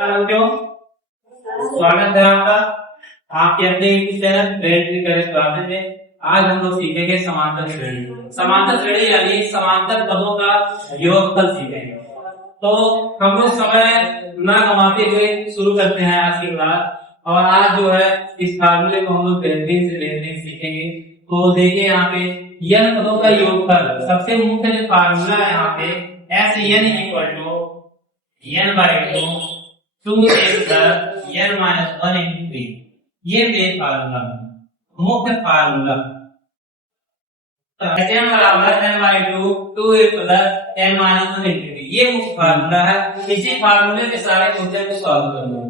क्यों स्वागत है आपका आपके अपने चैनल क्लासेस में। आज हम लोग सीखेंगे समांतर श्रेणी। समांतर श्रेणी यानी समांतर पदों का योगफल सीखेंगे। तो हम लोग समय न गंवाते हुए शुरू करते हैं आज की क्लास। और आज जो है इस फार्मूले को हम लोग बेहतरीन से बेहतरीन सीखेंगे। तो देखिए यहाँ पे n पदों का योगफल, सबसे मुख्य जो फार्मूला है यहाँ पे SN = n/2 2a + n-1 × 3। ये बेस फार्मूला मुख्य formula SN = n/2 2a + n-1 × 3। ये मुख्य फार्मूला है। इसी फार्मूले के सारे क्वेश्चन को सॉल्व करना है।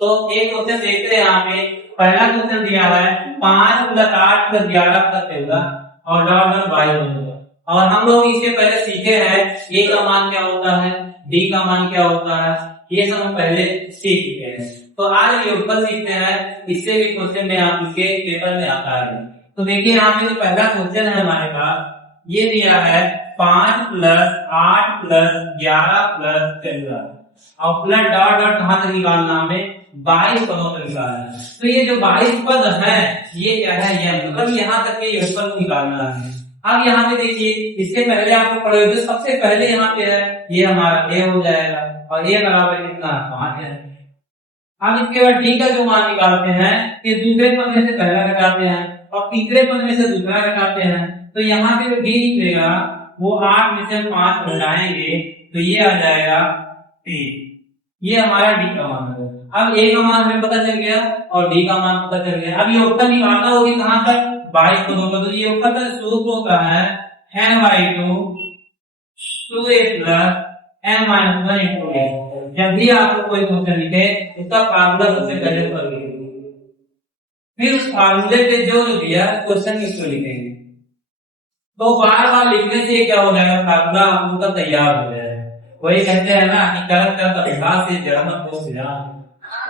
तो एक क्वेश्चन देखते हैं यहाँ पे। पहला क्वेश्चन दिया है 5 + 8 + 11 + 13 और डॉट 22 होगा। और हम लोग इससे पहले सीखे हैं a का मान क्या होता है, d का मान क्या होता है, ये सब हम पहले सीख चुके हैं। तो आज योगफल सीखते हैं। इससे भी क्वेश्चन में आपके पेपर में आता है। तो देखिए यहाँ पे जो पहला क्वेश्चन है हमारे पास, ये दिया है 5 + 8 + 11 + 13 और प्लस डॉट डॉट कहां तक निकालना, हमें 22 पदों तक निकालना है। तो ये जो 22 पद है ये क्या है, ये मतलब यहाँ तक के योगफल निकालना है। अब यहाँ पे देखिए, इससे पहले आपको पढ़े जो सबसे पहले यहाँ पे है ये हमारा a हो जाएगा और a बराबर कितना 5 है। अब इसके बाद d का जो मान निकालते हैं ये दूसरे पद में से पहला घटाते हैं और तीसरे पद में से दूसरा घटाते हैं। तो यहाँ पे जो d निकलेगा वो 8 में से 5 घटाएंगे तो ये आ जाएगा 3। ये हमारा d का मान है। अब a का मान हमें पता चल गया और d का मान पता चल गया। अब योगफल निकालना होगी कहां तक, 22 पदों का। तो ये योगफल का स्वरूप होता है n/2 2a + n-1 × 3। जब भी आपको कोई क्वेश्चन लिखे उसका फार्मूला सबसे पहले कर लीजिए, फिर उस फार्मूले पे जो दिया क्वेश्चन इसको लिखेंगे। तो बार बार लिखने से क्या हो जाएगा, फार्मूला आप लोग का तैयार हो जाएगा। वही कहते हैं ना कि करत करत अभ्यास से जड़मत हो सिला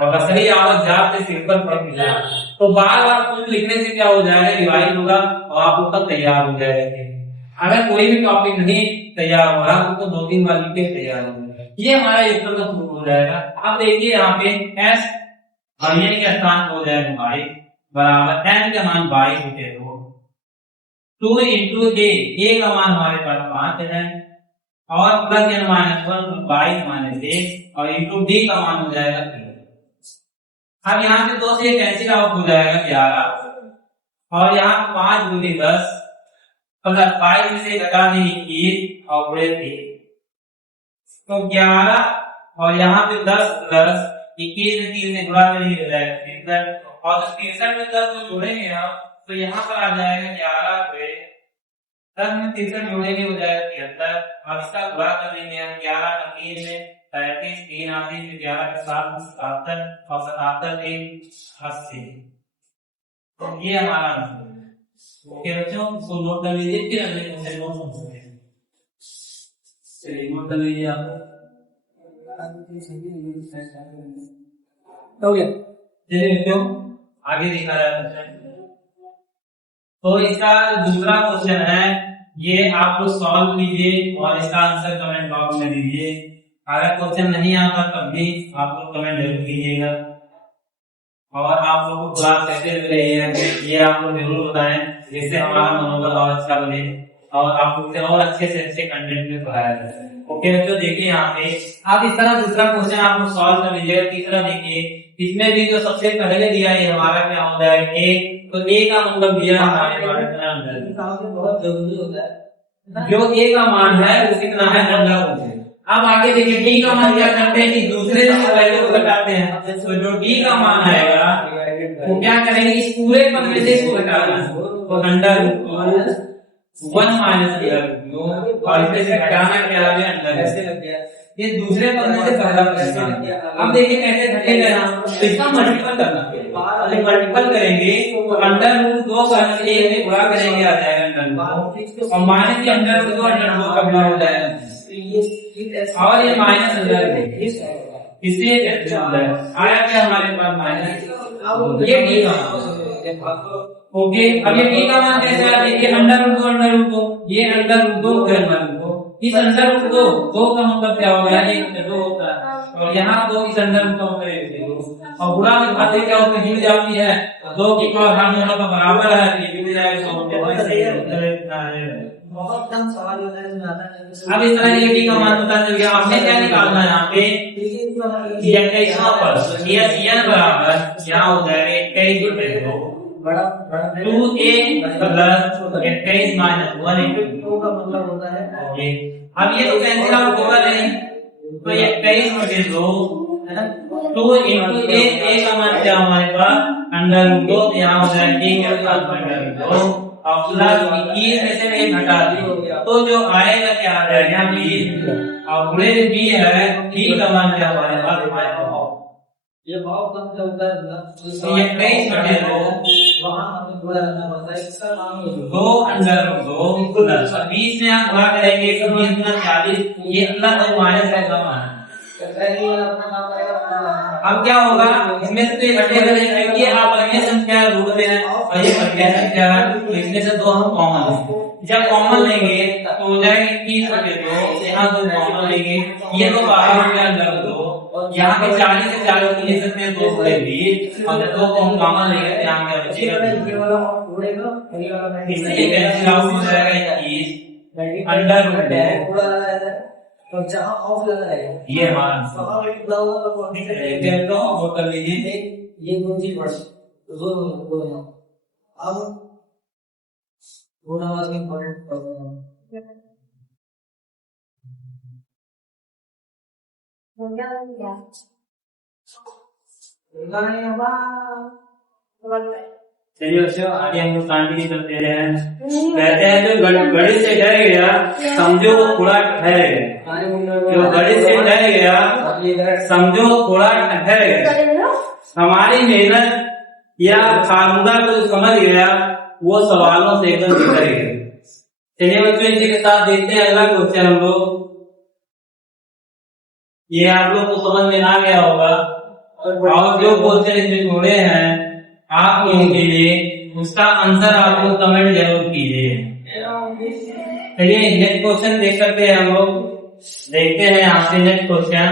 और असली आवत जात से सिर पर पड़ मिला। तो बार बार कुछ लिखने से क्या हो जाएगा, रिवाइज होगा और आप लोग का तैयार हो जाएगा। अगर कोई भी टॉपिक नहीं तैयार हो रहा तो 2-3 बार लिख के तैयार हो जाएगा। ये हमारा योगफल का शुरू हो जाएगा। अब देखिए यहाँ पे s और n के स्थान हो जाएगा 22 बराबर n का मान 22 होते हो 2 × a का मान हमारे पास 5 है और प्लस n-1 22 - 1 और इंटू d का मान हो जाएगा 3। अब यहाँ से 2 से कैंसिल आउट हो जाएगा 11 और यहाँ 5 × 10 प्लस 22 में से घटा देंगे 21 और बड़े 3 तो 11 और यहाँ पे 10 प्लस 21 में 3 से गुणा नहीं हो जाएगा 63 और 63 में 10 को जोड़ेंगे हम तो यहाँ पर आ जाएगा 11 पे 10 में 63 जोड़ेंगे हो जाएगा 73 और इसका गुणा कर लेंगे हम 11 का 3 में 35 3 आदि में 11 के 7 77 और 77 3 80। तो ये हमारा आंसर है। ओके बच्चों, इसको नोट कर लीजिए, फिर अगले क्वेश्चन को समझते हैं। चलिए नोट कर लीजिए आप। हो गया, चलिए बच्चों आगे दिखा रहा है। तो इसका दूसरा क्वेश्चन है, ये आप लोग सॉल्व कीजिए और इसका आंसर कमेंट बॉक्स में दीजिए। अगर क्वेश्चन नहीं आता तब भी आप लोग कमेंट जरूर कीजिएगा और आप लोगों को क्लास कैसे लग रही है ये आप लोग जरूर बताएं, जिससे हमारा मनोबल और अच्छा बने और आप लोग से और अच्छे से अच्छे कंटेंट में पढ़ाया जाए। ओके बच्चों, देखिए यहाँ पे आप इस तरह दूसरा क्वेश्चन आप लोग सॉल्व कर लीजिएगा। तीसरा देखिए, इसमें भी जो सबसे पहले दिया है हमारा क्या हो जाएगा a। तो a का मतलब दिया हमारे बहुत जरूरी होता है, जो a का मान है वो कितना है अंडर। अब आगे देखिए d का मान क्या करते हैं कि दूसरे से वैल्यू को घटाते हैं। तो जो d का मान आएगा वो क्या करेंगे, इस पूरे पद में से इसको घटाना है तो अंडर -1 और इसे घटाना क्या है अंडर। ऐसे लग गया, ये दूसरे पद में से पहला पद। अब देखिए कैसे घटेगा ना, तो इसका मल्टीपल करना है। मल्टीपल करेंगे तो अंडर-√2 का 1 से गुणा करेंगे आ जाएगा अंडर और माइनस अंडर-√2 अंडर-2 का गुणा हो जाएगा और ये माइनस अंडर इसलिए आया क्या हमारे पास माइनस। ये d का ओके, अब ये d का मान कैसे आया, देखिए अंडर-√2 ये अंडर-√2 अंडर-2 इस अंदर दो का मतलब क्या होगा, एक दो होता है, और यहाँ दो इस अंदर का मतलब एक दो, और गुणा की बातें क्या होती है, हिल जाती है, दो की पावर हम दोनों का बराबर है, ये मिल जाएगा, बहुत कम सवाल होता है। अब इस तरह ये डी का मान पता चल गया। आपने क्या निकालना है यहाँ पे, ये 21वां पर ये बराबर यहाँ हो जाएगा 21 बटे 2 2a प्लस 21 माइनस 1 का मतलब होता है। अब ये तो कैंसिल आउट होगा नहीं, तो ये 21 बटे 2 2 इंटू a का मान क्या हमारे पास अंडर रूट 2, यहाँ हो जाएगा a के साथ अंडर रूट 2 और प्लस 21 में से एक घटा दी, तो जो आएगा क्या आ जाएगा b, और पूरे b है, b का मान क्या हमारे पास ये भाव कम चलता है, तो ये 23 बटे 2 वहाँ हमें थोड़ा करना पड़ता है, इसका नाम 2 अंडर 2 प्लस 20 में आप भाग करेंगे तो 20 गुना 40, ये प्लस और माइनस का सम है। अब क्या होगा, इसमें से तो ये घटेगा नहीं, क्योंकि आप अन्य संख्या रूट में है और ये अन्य संख्या है, तो इसमें से दो हम कॉमन लेंगे। जब कॉमन लेंगे तो हो जाएगा 30 बटे 2, यहाँ दो कॉमन लेंगे, ये तो 12 बटे अंडर 2, यहाँ पे 40 से 40 ले सकते हैं 2 बटे 20, और जब दो को हम कॉमन लेंगे तो यहाँ क्या बचेगा, इसलिए कैंसिल आउट हो जाएगा 21 अंडर रूट तो जहाँ ऑफ लगा है ये मान वो कर लीजिए, ये दो चीज बढ़ अब गुणा वाला इम्पोर्टेंट चलिए बच्चों आगे हम लोग कंटिन्यू करते हैं। कहते हैं जो गणित से डर गया समझो वो थोड़ा ठहर गया, जो गणित से डर गया समझो थोड़ा ठहर गया, हमारी मेहनत या फार्मूला को समझ गया वो सवालों से एकदम निकल गया। चलिए बच्चों इसी के साथ देखते हैं अगला क्वेश्चन हम लोग। ये आप लोग को समझ में आ गया होगा, और जो क्वेश्चन इसमें छोड़े हैं आप लोगों के लिए उसका आंसर आप लोग कमेंट जरूर कीजिए। चलिए नेक्स्ट क्वेश्चन देख सकते हैं हम लोग, देखते हैं यहाँ से नेक्स्ट क्वेश्चन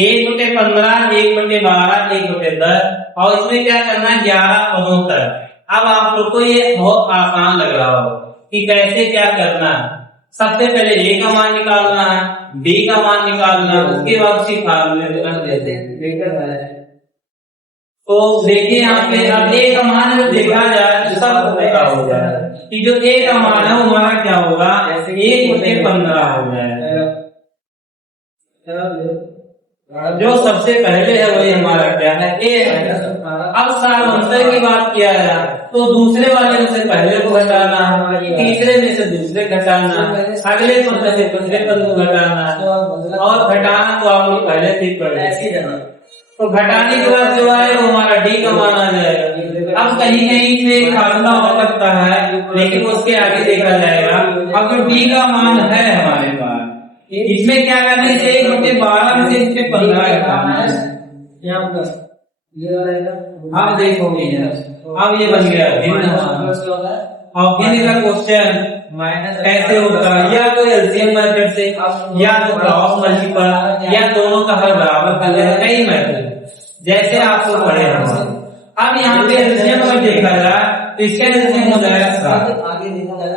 1 बटे 15 1 बटे 12 1 बटे 10, और इसमें क्या करना है 11 पदों तक। अब आप लोग को ये बहुत आसान लग रहा हो कि कैसे क्या करना है। सबसे पहले a का मान निकालना है, b का मान निकालना है, उसके बाद उसी फार्मूले कर देते हैं। तो देखिए यहाँ पे अब a का मान जब देखा जाए तो सब पता होगा कि जो a का मान है वो हमारा क्या होगा 1 बटे 15 हो जाएगा। जो सबसे पहले है वही हमारा क्या है a है। अब सारांश की बात किया जाए तो दूसरे वाले में से पहले को घटाना, तीसरे में से दूसरे घटाना, अगले पद से दूसरे पद को घटाना, और घटाना तो आप लोग पहले ठीक कर लेंगे। तो घटाने के बाद जो है वो हमारा डी का मान आ जाएगा। अब कहीं कहीं से फार्मूला हो सकता है लेकिन उसके आगे देखा जाएगा। अब जो डी का मान है हमारे पास, इसमें क्या करना है, 1 बटे 12 में से इसमें 15 घटाना है। अब देखोगे अब ये बन गया भिन्न। और भिन्न का क्वेश्चन कैसे होता है, या तो एलसीएम मेथड से, या तो क्रॉस मल्टीपल, या दोनों का हर बराबर कर लेना, कई मेथड जैसे आपको पढ़े हैं। अब यहाँ पे एलसीएम अगर देखा जाए तो इसका एलसीएम हो जाएगा 60।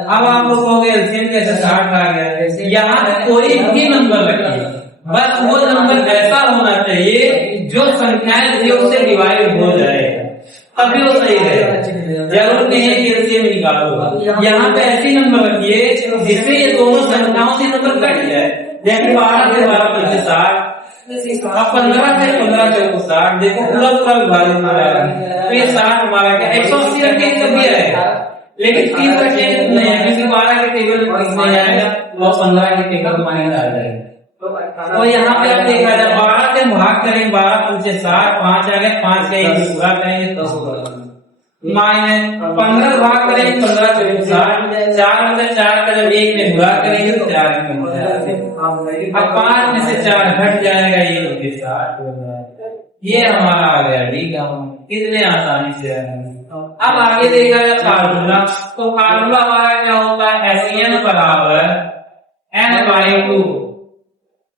अब आप लोग कहोगे एलसीएम कैसे 60 आ गया, यहाँ कोई भी नंबर रखिए, बस वो नंबर ऐसा होना चाहिए जो संख्याएं थी उससे डिवाइड हो जाएगा, तभी वो सही रहेगा। जरूर नहीं है कि एलसीएम निकालो, यहाँ पे ऐसी नंबर रखिए जिससे ये दोनों संख्याओं से नंबर कट जाए। जैसे 12 से 12 बचे 60, अब 15 से 15 से 60, देखो पूरा पूरा विभाजन हमारा, तो ये 60 हमारा क्या 180 रखें तब भी आएगा, लेकिन 30 रखें नहीं है क्योंकि 12 के टेबल में 30 नहीं आएगा और 15 के टेबल माइनस आ जाएगा। तो यहाँ पे आप देखा जाए 12 से भाग करेंगे, 12 पंचे 60, 5 आ गए, 5 का 1 पूरा करेंगे 10 होगा, माइनस 15 भाग करेंगे 15 से 60, 4 में से 4 का जब 1 में पूरा करेंगे तो 4 अब 5 में से 4 घट जाएगा, ये होगी 60। ये हमारा आ गया डी का कितने आसानी से आएगा। अब आगे देखा जाए फार्मूला, तो फार्मूला हमारा क्या होता है, एसईएन बराबर n by 2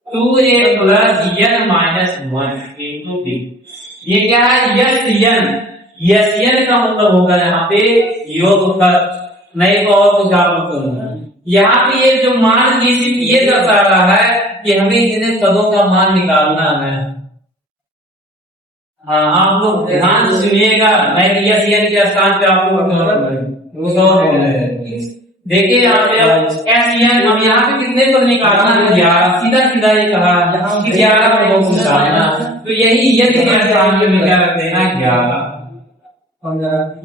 2a plus n minus 1 into b। ये क्या है? यस n का मतलब होगा यहाँ पे योग पद, नहीं तो और कुछ आप करूंगा। यहाँ पे ये जो मान की ये दर्शा रहा है कि हमें इन पदों का मान निकालना है। हाँ, आप लोग ध्यान से सुनिएगा, मैं यस n के स्थान पे आपको देखिए यहाँ पे एस एन, हम यहाँ पे कितने पद निकालना है? 11। सीधा सीधा ये कहा कि 11 पदों को निकालना, तो यही यदि के स्थान पे में क्या रख देना? 11।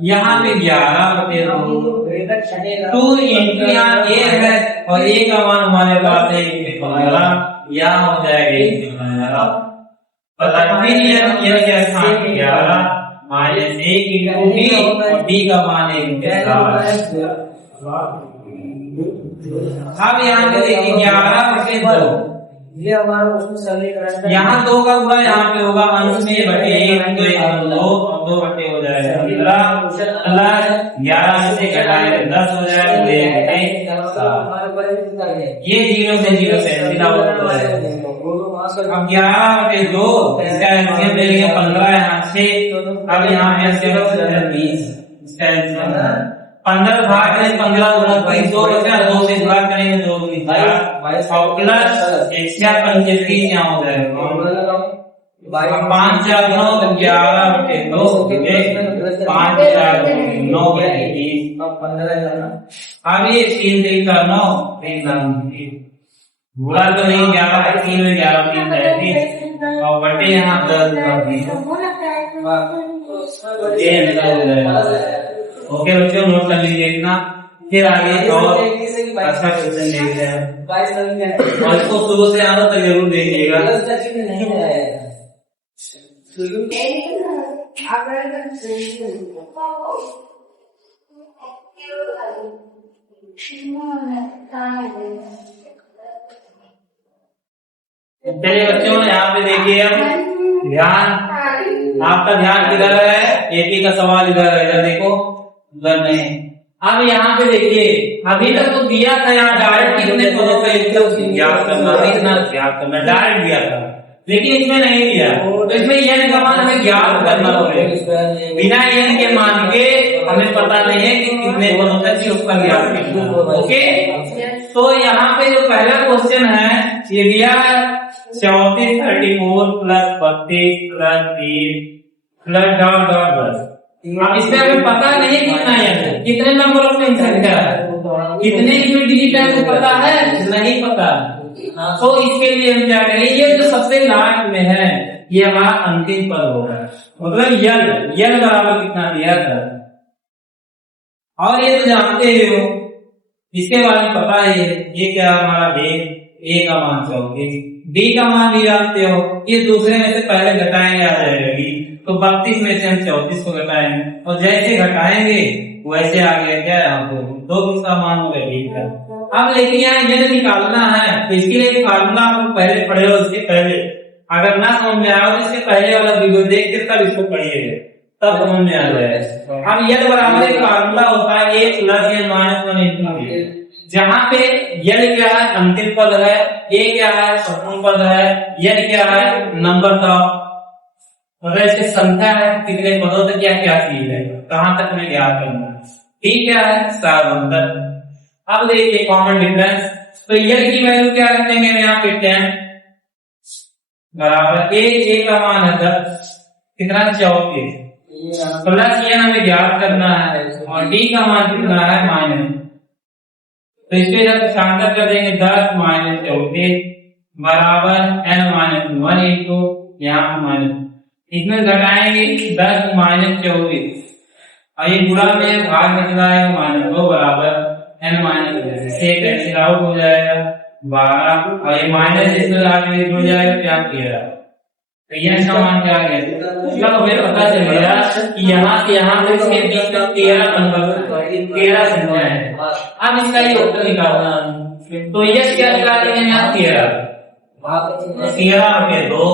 यहाँ पे 11 बटे 2 इंटू यहाँ a है और a का मान हमारे पास है 15, यहाँ हो जाएगा 15। फिर यह क्या स्थान 11 माइनस 1 इंटू b और b का मान है 7। अब यहाँ पे देखिए 11 बटे 2, ये हमारा उसमें सरलीकरण यहाँ 2 का होगा, यहाँ पे होगा अंश में बटे 1 2 2 बटे हो जाएगा 15 प्लस 11 से घटाए 10 हो जाएगा 7। ये 0 से 0 से सीधा हो जाएगा। अब 11 बटे 2 इसका एलसीएम ले लेंगे 15 यहाँ से, अब यहाँ पे 20 इसका एलसीएम 15 भाग करें 15 गुना 2 बचा, 2 से भाग करेंगे 2 प्लस 135 यहाँ हो जाएगा 5 4 9 तो 11 बटे 2 5 4 9 बटे 20। अब ये 3 3 का 9 बुरा तो नहीं, 11 3 में 11 3 35 और बटे यहाँ 10 ओके बच्चों, नोट कर लीजिए इतना। फिर आगे और अच्छा क्वेश्चन देखते हैं, और इसको शुरू से आना तो जरूर देखिएगा। चलिए बच्चों, यहाँ पे देखिए, अब ध्यान, आपका ध्यान किधर है? एपी का सवाल इधर है, इधर देखो, उधर नहीं। अब यहाँ पे देखिए, अभी तक तो दिया था यहाँ डायरेक्ट कितने पदों पे ज्ञात करना, इतना ज्ञात करना डायरेक्ट दिया था, लेकिन इसमें नहीं दिया, तो इसमें n का मान हमें ज्ञात करना पड़ेगा। बिना n के मान के हमें पता नहीं है कि कितने पदों तक उसका ज्ञात करना। ओके, तो यहाँ पे जो पहला क्वेश्चन है ये दिया 34 34 plus 32 plus 3 plus dot dot बस। अब इसमें हमें पता नहीं कितना है, कितने नंबर ऑफ संख्या है, कितने डिजिट है तो पता है नहीं पता। तो इसके लिए हम क्या करेंगे, ये जो सबसे लास्ट में है ये हमारा अंतिम पद होगा, मतलब यल बराबर कितना दिया था, और ये तो जानते हो, इसके बारे में पता है ये क्या हमारा ए का मान 34, बी का मान भी जानते हो, ये दूसरे में से पहले घटाएंगे आ जाएगा, तो 32 में से हम 34 को घटाएंगे, और जैसे घटाएंगे वैसे आ गया क्या यहाँ पे 2 का मान हो गया, ठीक है। अब लेकिन यहाँ ये निकालना है, तो इसके लिए फार्मूला आपको पहले पढ़े हो, इसके पहले अगर ना समझ में आया तो इसके पहले वाला वीडियो देख के तब इसको पढ़िएगा, तब समझ में आ जाएगा। अब यल बराबर एक फार्मूला होता है a plus n minus 1 into b, जहाँ पे यल क्या है अंतिम पद है, a क्या है प्रथम पद है, n क्या है नंबर का, मतलब इसकी संख्या है कितने पदों तक क्या क्या चीज है, कहाँ तक हमें ज्ञात करना है, ठीक क्या है सारंतर। अब देखिए कॉमन डिफरेंस, तो यल की वैल्यू क्या रखेंगे यहाँ पे 10 बराबर a का मान है 10 कितना 34 प्लस n हमें ज्ञात करना है, और d का मान कितना है माइनस, तो इसके जब शांतर कर देंगे 10 माइनस 34 बराबर n माइनस 1 इंटू यहाँ माइनस, इसमें घटाएंगे 10 माइनस 24 और ये गुणा में भाग निकला है माइनस 2 बराबर n माइनस से कैंसिल आउट हो जाएगा 12 और ये माइनस इसमें आगे हो जाएगा क्या 13, तो यह समान क्या आ गया, इसका हमें पता चल गया कि यहाँ से यहाँ तक इसके बीच का 13 नंबर 13 संख्या है। अब इसका ये उत्तर निकालना, तो यह क्या निकालेंगे यहाँ 13 में 2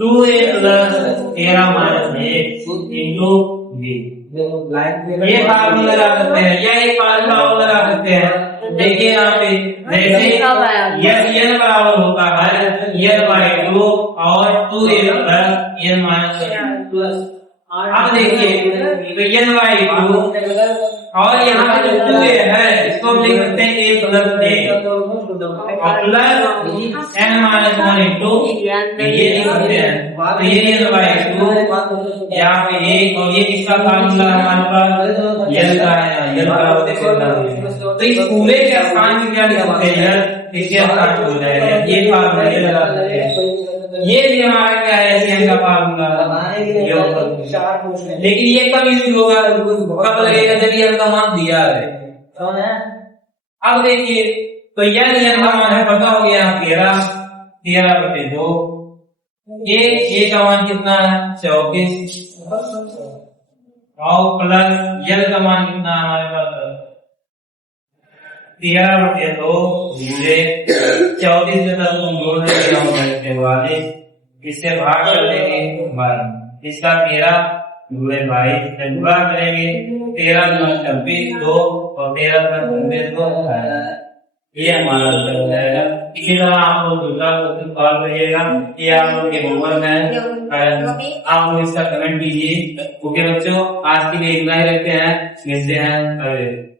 2a plus 13 minus 1 into b, ये फार्मूला लगा सकते हैं, या एक फार्मूला और लगा सकते हैं देखिए यहाँ पे जैसे n बराबर होता है n/2 और 2n प्लस n माइनस। अब देखिए तो n/2 और यहाँ पे जो 2a है इसको हम लिख सकते हैं a प्लस और प्लस n-1 इंटू ये लिख सकते हैं। तो ये n/2 यहाँ पे a और ये किसका फार्मूला हमारे पास n का है, n बराबर देखो। तो इस पूरे के स्थान में क्या लिख सकते हैं, इसके स्थान पे हो जाएगा ये फार्मूला, ये लगा सकते हैं। ये भी हमारा क्या है n का फार्मूला। लेकिन ये कब यूज होगा, कब लगेगा जब ये n का मान दिया है। अब देखिए तो n का मान है पता हो गया 13/2। ये का मान कितना है 34 और प्लस n का मान कितना है हमारे पास 13/2 गुणे 34 में तक तुम जोड़ देंगे वाले इससे भाग कर देंगे 12, इसका 13 गुणे 22 गुणा करेंगे 13 गुना 26 2 और 13 गुना 26 2 ये हमारा उत्तर हो जाएगा। इसी तरह आप लोग दूसरा क्वेश्चन सॉल्व करिएगा, ये आप लोग के होमवर्क है, आप लोग इसका कमेंट कीजिए। ओके बच्चों, आज के लिए इतना ही रखते हैं, मिलते हैं।